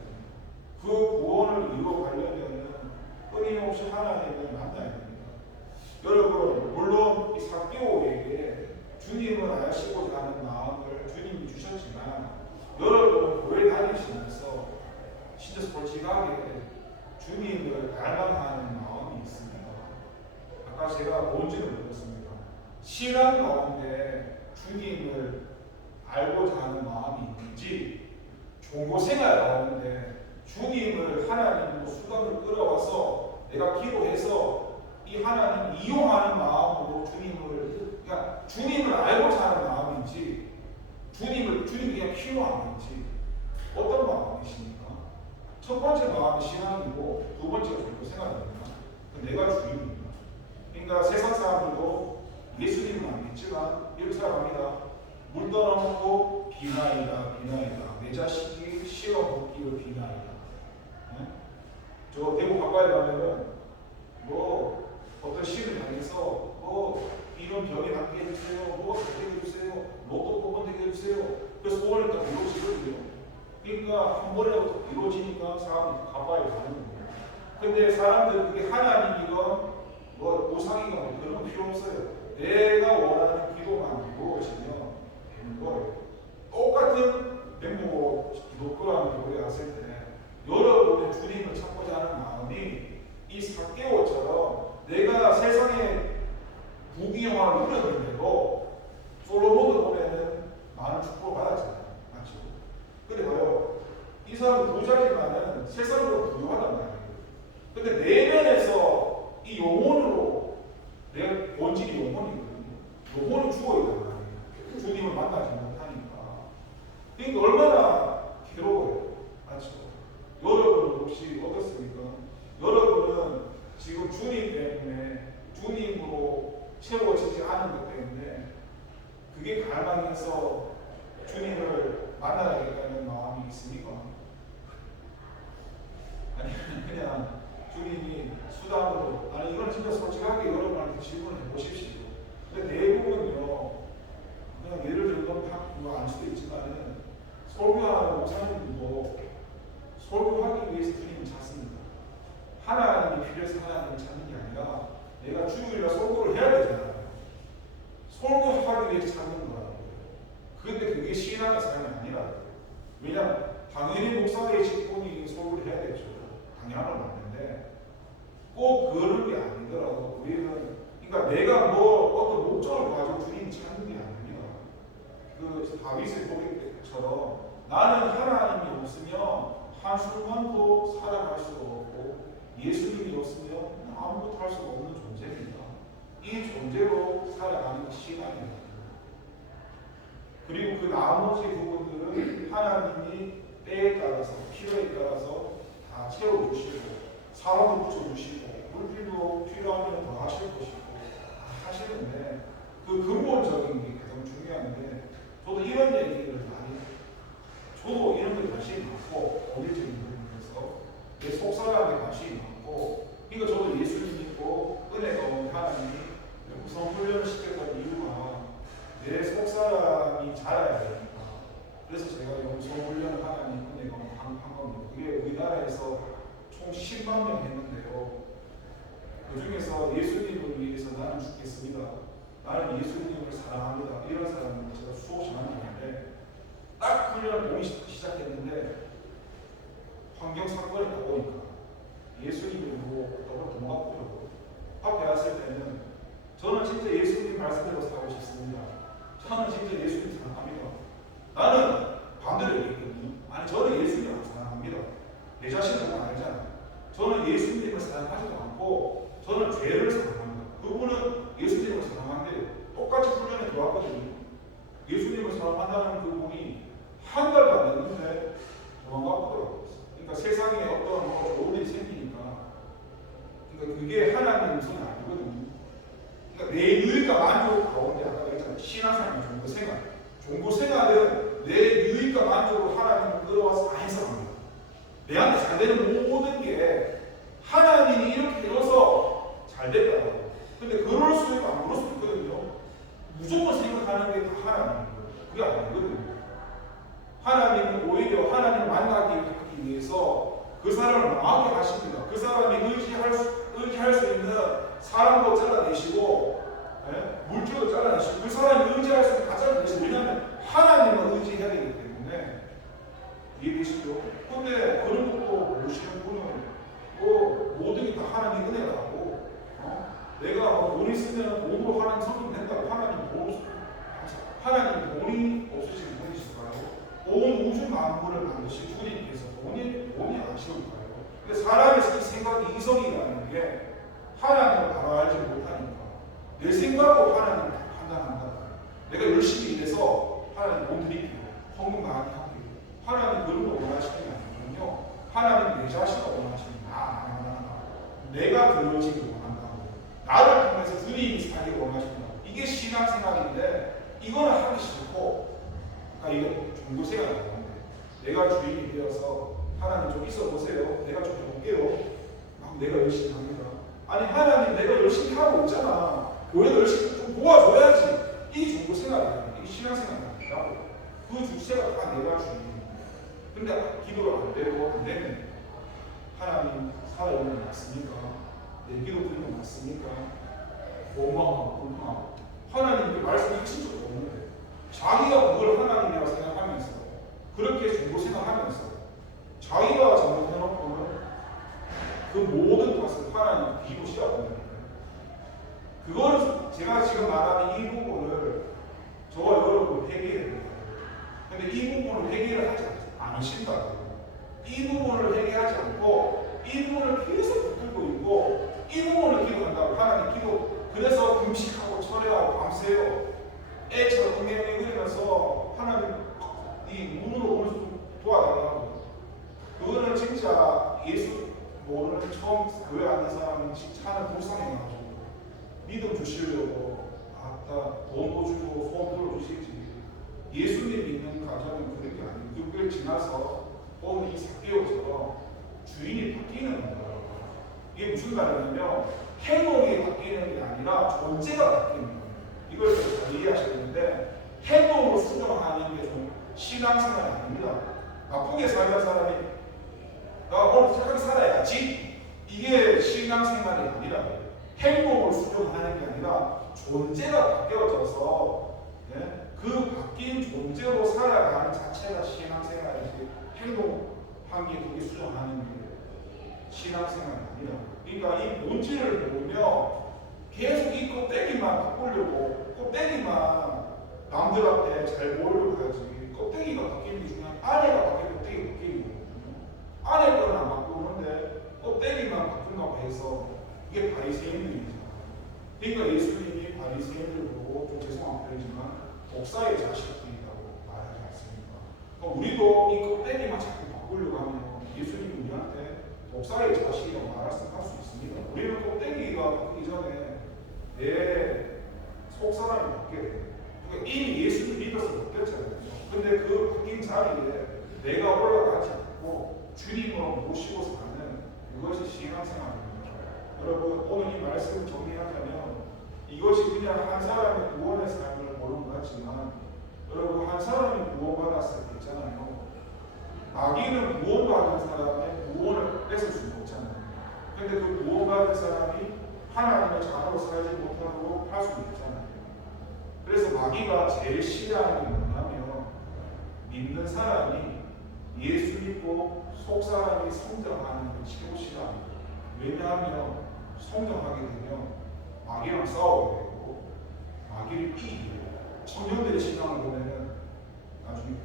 그 구원을 이루어가려면 끊임없이 하나님을 만나야 됩니다. 여러분 물론 이 삭개오에게 주님을 아시고자 하는 마음을 주님이 주셨지만 여러분은 교회 다니시면서 진짜 솔직하게 주님을 닮아가는 마음이 있습니다. 아까 제가 뭔지를 물었습니다. 신앙 가운데 주님을 알고자 하는 마음이 있는지 종교생활 가운데 주님을 하나님으로 수단으로 끌어와서 내가 기도해서 이 하나님 이용하는 마음으로 그러니까 주님을 알고자 하는 마음인지 주님이 그냥 필요한 건지 어떤 마음이십니까? 첫 번째 마음이 신앙이고 두 번째가 종교생활입니다. 내가 주인입니다. 그러니까 세상 사람들도 예수님은 안 믿지만 이렇게 생각합니다. 물 떠나놓고 비나이다. 내 자식이 시험 복기를 비나이다. 저 대구 가까이 가면은 어떤 시를 당해서 이런 병에 낫게 해주세요. 어떻게 해주세요. 로또 뽑아내게 해주세요. 그래서 오늘 딱 이루어지거든요. 그러니까 한 번에 이루어지니까 사람이 가까이 가는 거예요. 근데 사람들은 그게 하나님이건 우상이건 그런 거 필요 없어요. 내가 원하는 기도만 이루어지면 되는 거예요. 똑같은 맹목 기독교라는 교회 갔을 때 여러분의 주님을 찾고자 하는 마음이 이 삭개오처럼 내가 세상에 부귀영화를 누렸는데도 솔로몬을 보면은 많은 축복을 받았잖아요. 맞죠? 근데 봐요. 이 사람은 부자지만은 세상으로 부유하단 말이에요. 근데 내면에서 이 영혼으로 내 본질이 영혼이거든요. 영혼이 죽어야 된단 말이에요. 주님을 만나지 못하니까. 그러니까 얼마나 괴로워요. 맞죠? 여러분은 혹시 어떻습니까? 여러분은 지금 주님 때문에 주님으로 채워지지 않은 것 때문에 그게 갈망해서 주님을 만나야겠다는 마음이 있습니까? 아니면 그냥 주님이 수단으로 이건 진짜 솔직하게 여러분한테 질문을 해보십시오. 근데 대부분요 그냥 예를 들면 알 수도 있지만은 설교하는 목사님들도 설교하기 위해서 주님을 찾습니다. 하나님이 필요해서 하나님을 찾는 게 아니라 내가 주일날 설교를 해야 되잖아요. 설교하기 위해서 찾는 거라고요. 그런데 그게 신앙의 삶이 아니라고요. 왜냐하면 당연히 목사의 직분이 설교를 해야겠죠. 당연한 건 맞는데 꼭 그런 게 아니더라도 우리는 그러니까 내가 뭐 어떤 목적을 가지고 주님을 찾는 게 아닙니다. 그 다윗의 고백처럼 나는 하나님이 없으면 한순간도 살아갈 수가 없고 예수님이 없으면 아무것도 할 수가 없는 존재입니다. 이 존재로 살아가는 게 신앙입니다. 그리고 그 나머지 부분들은 하나님이 때에 따라서 필요에 따라서 다 채워주시고 사람도 붙여주시고 물질도 필요하면 더 하실 것이고 다 하시는데 그 근본적인 게 가장 중요한데 저도 이런 얘기를 많이 저도 이런 데 관심이 많고 법률적인 부분에서 내 속사람에 관심이 많고 그러니까 저도 예수님 믿고 은혜가 온 하나님이 우선 훈련을 시켰던 이유가 내 속사람이 자라야 되니까 그래서 제가 우선 훈련을 하나님 은혜가 한 겁니다. 그게 우리나라에서 총 10만 명 했는데요. 그 중에서 예수님을 위해서 나는 죽겠습니다. 나는 예수님을 사랑합니다. 이런 사람을 제가 수없이 만났는데 딱 훈련을 보기 시작했는데 환경 사건이 나오니까 예수님을 보고 너무 고맙고요. 앞에 왔을 때는 저는 진짜 예수님 말씀대로 살고 싶습니다. 저는 진짜 예수님 사랑합니다. 나는 반대로 얘기했거든요. 아니 저는 예수님을 사랑합니다. 내 자신을 보고 알잖아요. 저는 예수님을 사랑하지도 않고 저는 죄를 사랑합니다. 그분은 예수님을 사랑하는데 똑같이 훈련에 들어왔거든요. 예수님을 사랑한다는 그분이 한 달도 안 됐는데 도망가더라고요. 그러니까 세상에 어떤 좋은 일이 생기니까 그러니까 그게 하나님의 음성이 아니거든요. 그러니까 내 유익과 만족 가운데 아까 그랬잖아요. 신앙생활, 종교생활. 종교생활은 내 유익과 만족으로 하나님을 끌어와서 다 해석합니다. 내한테 잘 되는 모든 게 하나님이 이렇게 해줘서 잘 됐다고. 근데 그럴 수도 있고 안 그럴 수도 있거든요. 무조건 생각하는 게 다 하나님인 거예요. 그게 아니거든요. 하나님은 오히려 하나님을 만나기 위해서 그 사람을 망하게 하십니다. 그 사람이 의지할 수 있는 사람도 잘라내시고 물질도 잘라내시고 그 사람이 의지할 수 있는 다 잘라내시고 왜냐하면 하나님을 의지해야 되기 때문에 이해되시죠? 근데 그런 것도 모르시는 분은 뭐 모든 게 다 하나님 은혜라고 내가 뭐 돈 있으면 돈으로 하나님 섬기면 된다고 하나님 돈이 없으신 분이실까요? 온 우주 만물을 만드신 주님께서 돈이 아쉬울까요? 근데 사람의 생각이 이성이라는 게 하나님을 바로 알지 못하니까 내 생각으로 하나님을 판단한다. 내가 열심히 일해서 하나님 돈 드릴게요. 헌금 많이 할게요. 하나님 그런 거 원하시는 게 아니거든요. 하나님 내 자신을 원하시는 내가 그러지를 원한다고 나를 통해서 주님이 살기를 원하신다고 이게 신앙생활인데 이거는 하기 싫고 그러니까 이거 종교생활이 나오는데 내가 주인이 되어서 하나님 좀 있어 보세요. 내가 좀 해볼게요. 막 내가 열심히 합니다. 아니 하나님 내가 열심히 하고 있잖아. 교회도 열심히 좀 도와줘야지. 이 종교생활이 아니야. 이게 신앙생활이 아니라고. 그 주체가 다 내가 주인입니다. 근데 기도가 안 되고 안 되면 하나님 살아오는 거 맞습니까? 내 기도 드리는 거 맞습니까? 원망하고 불평하고 하나님께 말씀하신 적도 없는데 자기가 그걸 하나님이라고 생각하면서 그렇게 종교생활하면서 자기가 잘못해놓고는 그 모든 것을 하나님 비우시라고 합니다. 그거는 제가 지금 말하는 이 부분을 저와 여러분 회개해야 됩니다. 근데 이 부분을 회개를 하지 않으신다고요. 이 부분을 회개하지 않고 이 부분을 계속 붙들고 있고 이 부분을 기도한다고 하나님 기도 그래서 금식하고 철회하고 밤새요. 애처럼 웅eng웅 그리면서 하나님 이 눈으로 보면서 좀 도와달라고. 그거는 진짜 예수 모르는 처음 교회 앉는 사람은 하는 불쌍해가지고 믿음 주시려고 아따 돈도 주고 소원도 주시지. 예수님 믿는 가정은 그런 게 아니고 그걸 지나서 오늘 이 삭개오처럼 주인이 바뀌는 거예요. 이게 무슨 말이냐면 행동이 바뀌는 게 아니라 존재가 바뀌는 거예요. 이걸 잘 이해하셔야 되는데 행동으로 수정하는 게 좀 신앙생활이 아닙니다. 나쁘게 살던 사람이 나 오늘 착하게 살아야지, 이게 신앙생활이 아니라 행동을 수정하는 게 아니라 존재가 바뀌어져서 그 바뀐 존재로 살아가는 자체가 신앙생활이지, 행동한 게 그게 수정하는 게 신앙생활이 아니라. 그러니까 이 본질을 보며 계속 이 껍데기만 바꾸려고, 껍데기만 남들한테 잘 보이려고 하지, 껍데기가 바뀌는 게 중요한, 안에가 바뀌고 껍데기가 바뀌는 거거든요. 안에 거는 안 바꾸는데 껍데기만 바꾼다고 해서 이게 바리새인들이잖아요. 그러니까 예수님이 바리새인들 보고, 좀 죄송한 표현이지만 독사의 자식들이라고 말하지 않습니까? 그러니까 우리도 이 껍데기만 자꾸 바꾸려고 하면 예수님이 우리한테 독사의 자식이라고 말씀할 수 있습니다. 우리는 껍데기가 바뀌기 전에 내 속사람이 바뀌게 돼요. 그러니까 이미 예수를 믿어서 바뀌었잖아요. 근데 그 바뀐 자리에 내가 올라가지 않고 주님으로 모시고 사는 그것이 신앙생활입니다. 여러분, 오늘 이 말씀을 정리하자면 이것이 그냥 한 사람의 구원의 삶을 보는 것 같지만, 여러분, 한 사람이 구원받았을 때 있잖아요. 마귀는 구원받은 사람의 구원을 뺏을 수는 없잖아요. 근데 그 구원받은 사람이 하나님의 자녀로 살지 못하도록 할 수는 있잖아요. 그래서 마귀가 제일 싫어하는 게 뭐냐면, 믿는 사람이 예수 믿고 속 사람이 성장하는 게 최고 싫어합니다. 왜냐하면 성장하게 되면 마귀랑 싸우게 되고 마귀를 이기게 돼요. 청년들의 신앙을 보면은 나중에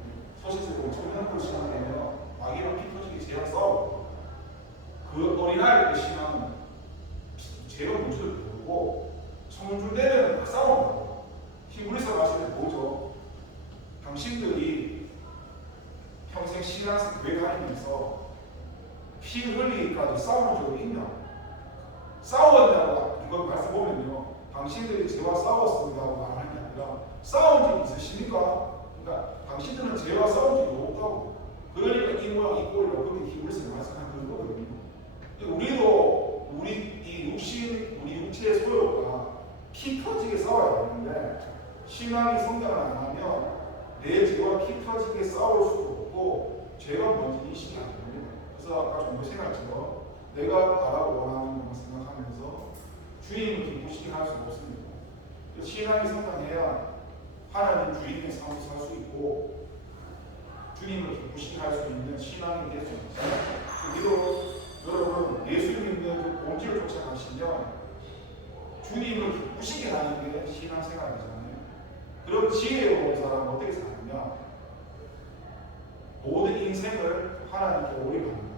소식을 보면 청년들 신앙 되면 마귀랑 피 터지게 쟤랑 싸우고, 그 어린아이의 신앙은 죄가 뭔지를 모르고 청중 되면 막 싸운다고. 히브리서 말씀에 뭐죠? 당신들이 평생 신앙생 교회 다니면서 피 흘리기까지 싸운 적이 있냐? 싸웠냐고 이거 말씀 보면요, 당신들이 죄와 싸웠습니다고 말하는 게 아니라 싸운 적이 있으십니까? 그러니까 당신들은 죄와 싸운 적이 없다고. 그러니까 이 모양 이 꼴이라고 그렇게 히브리서에 말씀하는 거거든요. 우리도 우리 이 육신, 우리 육체의 소욕과 키 터지게 싸워야 되는데, 신앙이 성장을 안 하면 내 죄와 키 터지게 싸울 수도 없고 죄가 뭔지 인식이 안 됩니다. 그래서 아까 정도 생각처럼 내가 나라고 원하는 것만 생각하면서 주님을 기쁘시게 할 수가 없습니다. 신앙이 성장해야 하나님 주인의 삶을 살 수 있고 주님을 기쁘시게 할 수 있는 신앙이 될 수 있습니다. 그리고 여러분, 예수 믿는 그 본질을 쫓아가시면 주님을 기쁘시게 하는 게 신앙생활이잖아요. 그럼 지혜로운 사람은 어떻게 사느냐? 모든 인생을 하나님께 올인합니다.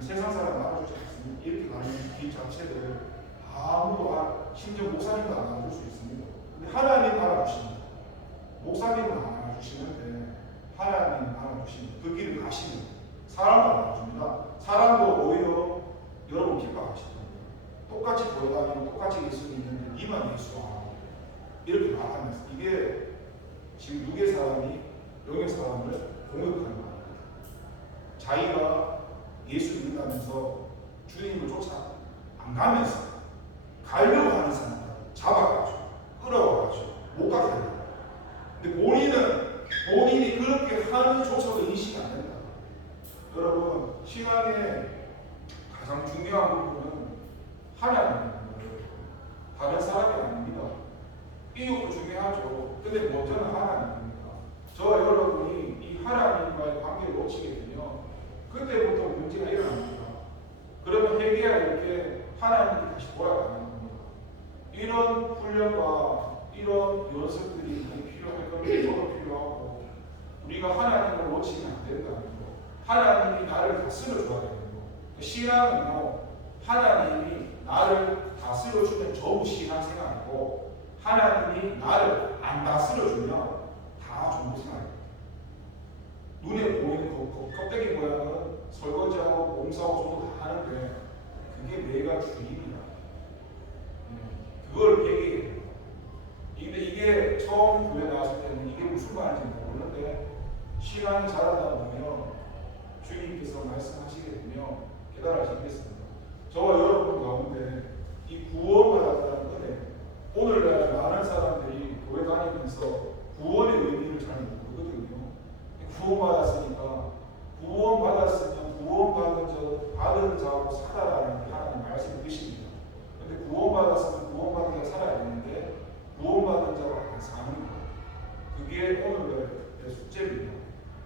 세상 사람 알아주지 않습니다. 이렇게 가는 길 자체를 아무도, 심지어 목사님도 안 알아줄 수 있습니다. 근데 하나님 알아주십니다. 목사님은 안 알아주시는데 하나님 알아주십니다. 그 길을 가시는 사람도 안 알아줍니다. 사람도 오히려 여러분 핍박하시거든요. 똑같이 보여다니고 똑같이 예수 믿는데 니만 예수 안 하고 이렇게 말하면서, 이게 지금 육의 사람이 영의 사람을 공격하는 거예요. 자기가 예수 믿는다면서 주님을 쫓아 안 가면서 가려고 하는 사람들 잡아가지고 끌어와가지고 못 가게 합니다. 근데 본인이 그렇게 하는 조차도 인식이 안 된다. 여러분, 신앙의 가장 중요한 부분은 하나님입니다. 다른 사람이 아닙니다. 이것도 중요하죠. 근데 먼저는 하나님입니다. 저와 여러분이 이 하나님과의 관계를 놓치게 되면 그때부터 문제가 일어납니다. 그러면 회개해야 될 게 하나님께 다시 돌아가는 겁니다. 이런 훈련과 이런 연습들이 필요할 겁니다. 저도 필요하고, 우리가 하나님을 놓치면 안 된다는 거. 하나님이 나를 다스려줘야 되는 거. 신앙은요, 하나님이 나를 다스려주면 전부 신앙생활이고, 하나님이 나를 안 다스려주면 다 전부 생활입니다. 눈에 보이는 껍데기 모양은 설거지하고 공사하고 저도 다 하는데 그게 내가 주인이야. 그걸 얘기해야 돼요. 근데 이게 처음 교회 나왔을 때는 이게 무슨 말인지 모르는데 신앙이 자라다 보면 주님께서 말씀하시게 되면 깨달아지겠습니다. 저와 여러분 가운데 이 구원받았다는 은혜, 오늘날 많은 사람들이 교회 다니면서 구원의 의미를 잘 모르거든요. 구원받았으니까 구원받았으면 받은 자하고 살아라는 게 하나님 말씀의 뜻입니다. 근데 구원받았으면 구원받은 자 살아야 되는데 구원받은 자가 안 사는 거. 그게 오늘의 숙제입니다.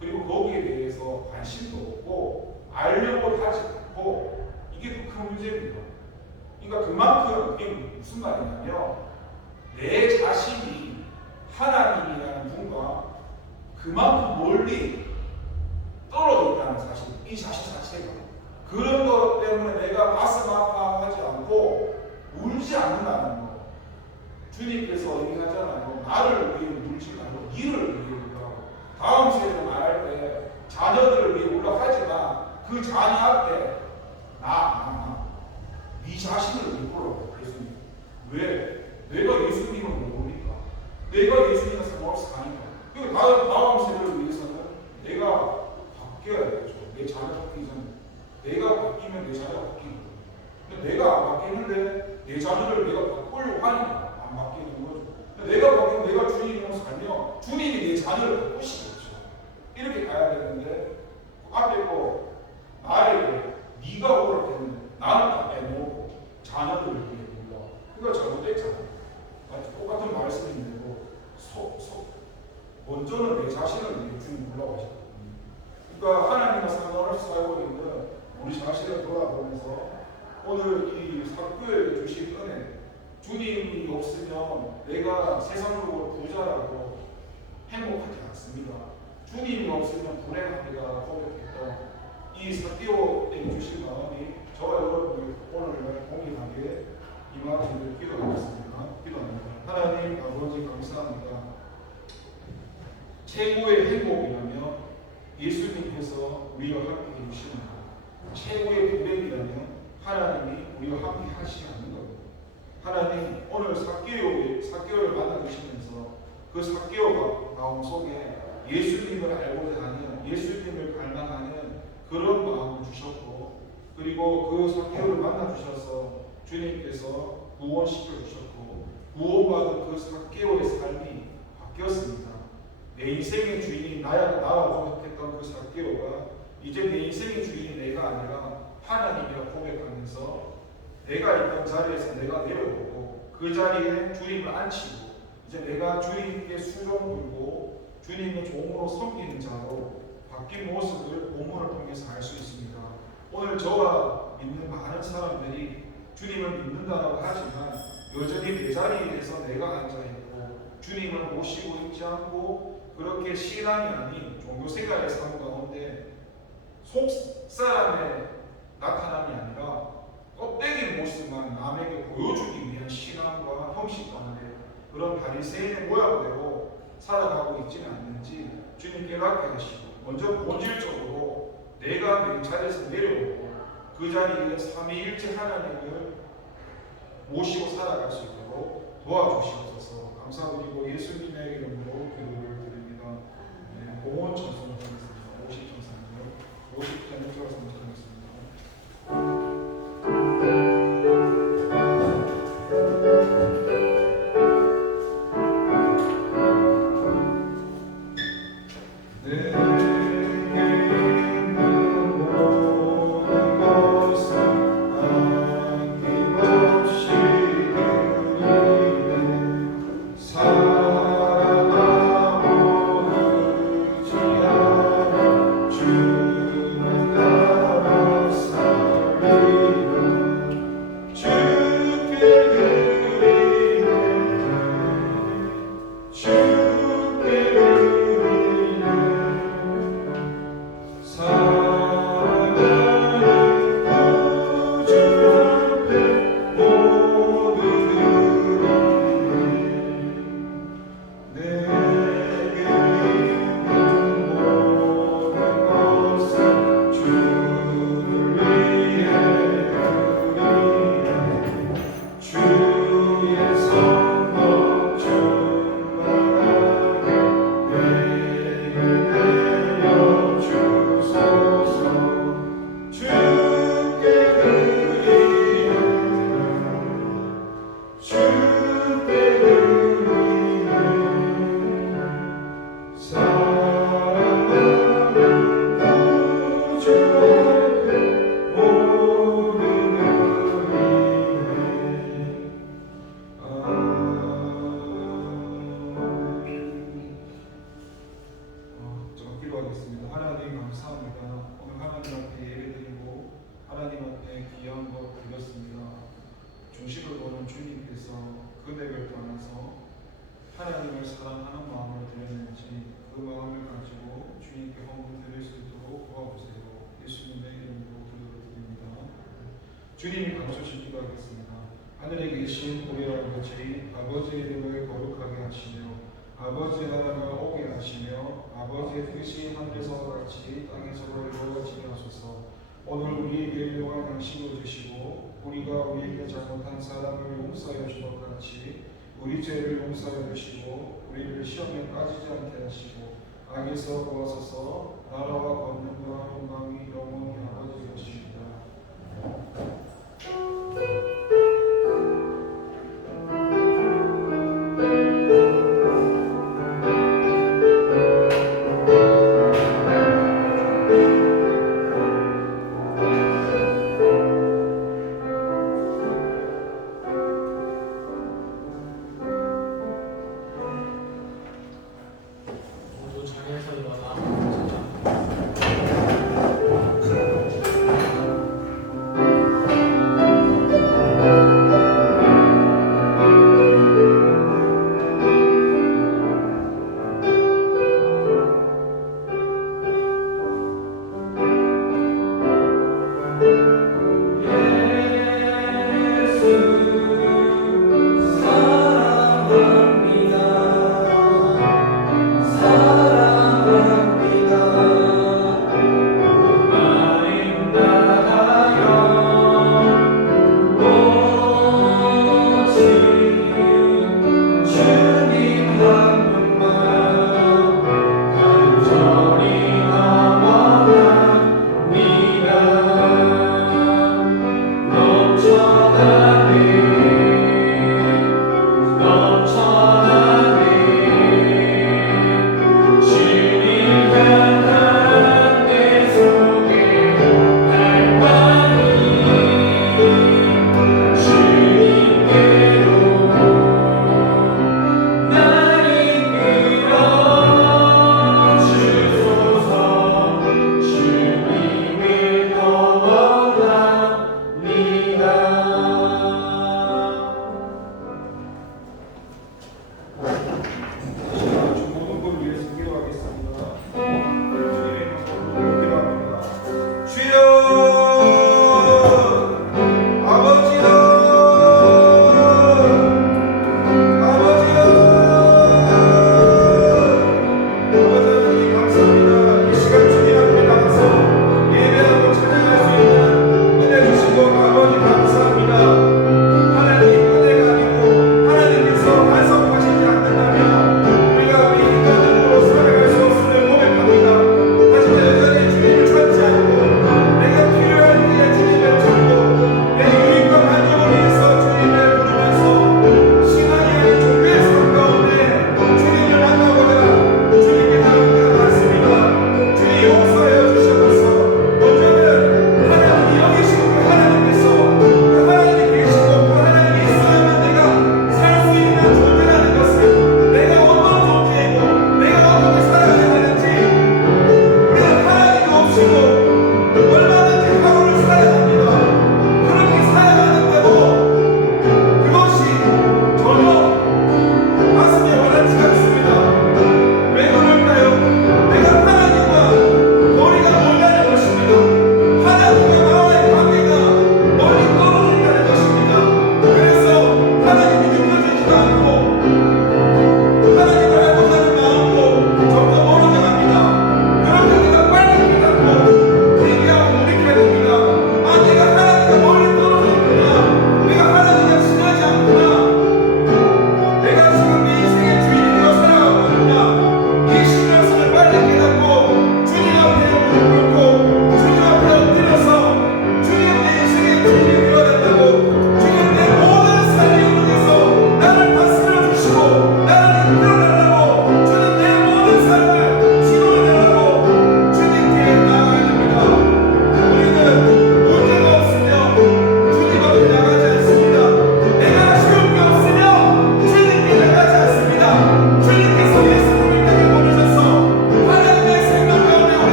그리고 거기에 대해서 관심도 없고 알려고 하지 않고 이게 더 큰 문제입니다. 그러니까 그만큼 그게 무슨 말이냐면 내 자신이 하나님이라는 분과 그만큼 멀리 떨어져 있다는 사실, 이 자신 자체가 그런 것 때문에 내가 가슴 아파하지 않고 울지 않는다는 거. 주님께서 얘기하잖아요. 나를 위해 울지 말고 니를 위해 울라고. 다음 세대 말할 때 자녀들을 위해 울라고 하지만 그 자녀 앞에 네 자신을 위해 울라고 예수님. 왜? 내가 예수님을 모르니까. 내가 예수님과 상관없이 사니까. 그리고 다음 세대를 위해서는 내가 바뀌어야겠죠. 내 자녀 바뀌기 전에. 내가 바뀌면 내 자녀가 바뀌거든요. 근데 내가 안 바뀌는데 내 자녀를 내가 바꾸려고 하니까 안 바뀌는 거죠. 근데 내가 바뀌면 내가 주님으로 살면 주님이 내 자녀를 바꾸시겠죠. 이렇게 가야 되는데 그 앞에 거 나에게 네가 오를 때는 나는 다 빼놓고 자녀들을 위해 불러. 그러니까 잘못됐잖아요. 똑같은 말씀인데도 먼저는 내 자신을 위해 주님 불러고 하셨거든요. 그러니까 하나님과 상관없이 살고 있는 우리 자신을 돌아보면서 오늘 이 사교에 주신 은혜, 주님이 없으면 내가 세상으로 부자라고 행복하지 않습니다. 주님이 없으면 불행합니다. 고백했던 이 사교에 주신 마음이 저와 여러분이 오늘 공익하게 임하기를 기도하겠습니다. 기도합니다. 하나님 아버지 감사합니다. 최고의 행복이라면 예수님께서 우리와 함께 해주시는 것, 최고의 불행이라면 하나님이 우리와 함께 하시지 않는 겁니다. 하나님 오늘 사개오를 만나주시면서 그 사개오 마음 속에 예수님을 알고자 하는, 예수님을 갈망하는 그런 마음을 주셨고, 그리고 그 사개오를 만나주셔서 주님께서 구원시켜 주셨고, 구원받은 그 사개오의 삶이 바뀌었습니다. 내 인생의 주인이 나와 고백했던 그 사개오가 이제 내 인생의 주인이 내가 아니라 하나님이라 고백하면서 내가 있던 자리에서 내가 내려오고 그 자리에 주님을 앉히고 이제 내가 주님께 수종 들고 주님의 종으로 섬기는 자로 바뀐 모습을 본문을 통해서 알 수 있습니다. 오늘 저와 믿는 많은 사람들이 주님을 믿는다고 하지만 여전히 내 자리에서 내가 앉아있고 주님을 모시고 있지 않고 그렇게 신앙이 아닌 종교생활의 삶 가운데 속사람의 나타남이 아니라 껍데기 모습만 남에게 보여주기 위한 신앙과 형식 가운데 그런 바리새인의 모양대로 살아가고 있지는 않는지 주님 깨닫게 하시고 먼저 본질적으로 내가 내 자리에서 내려오고 그 자리에 삼위일체 하나님을 모시고 살아갈 수 있도록 도와주시옵소서. 감사드리고 예수님의 이름으로 기도를 드립니다. 공원 찬송하겠습니다. 50찬송이요. 50장 6절 찬송하겠습니다. 사랑하고 의지하는 중심을 보는 주님께서 그대를 떠나서 하나님을 사랑하는 마음을 드렸는지 그 마음을 가지고 주님께 헌금 드릴 수 있도록 도와주세요. 예수님의 이름으로 기도드립니다. 주님이 감사시 기도하겠습니다. 하늘에 계신 우리 아버지의 이름을 거룩하게 하시며 아버지의 나라가 오게 하시며 아버지의 뜻이 하늘에서와 같이 땅에서도 이루어지게 하소서. 오늘 우리에게 일용할 양식을 주시고 우리가 우리에게 잘못한 사람을 용서하여 준 것 같이 우리 죄를 용서하여 주시고 우리를 시험에 빠지지 않게 하시고 악에서 구하소서. 나라와 권능과 영광이 영원히 아버지 되십니다. 모두 자리에서 일어나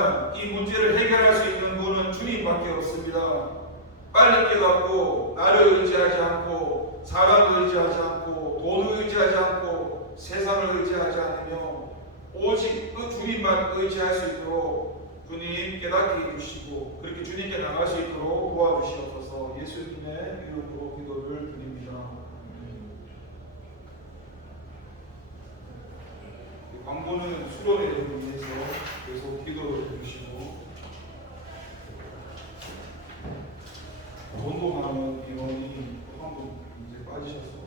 그렇지만 이 문제를 해결할 수 있는 분은 주님밖에 없습니다. 빨리 깨닫고 나를 의지하지 않고 사람을 의지하지 않고 돈을 의지하지 않고 세상을 의지하지 않으며 오직 그 주님만 의지할 수 있도록 주님 깨닫게 해주시고 그렇게 주님께 나갈 수 있도록 도와주시옵소서. 예수님의 이름으로 기도를 드립니다. 광고는 수련회를 위해서 계속 기도를 해주시고 돈도 많은 인원이 또 한 분 이제 빠지셨습니다.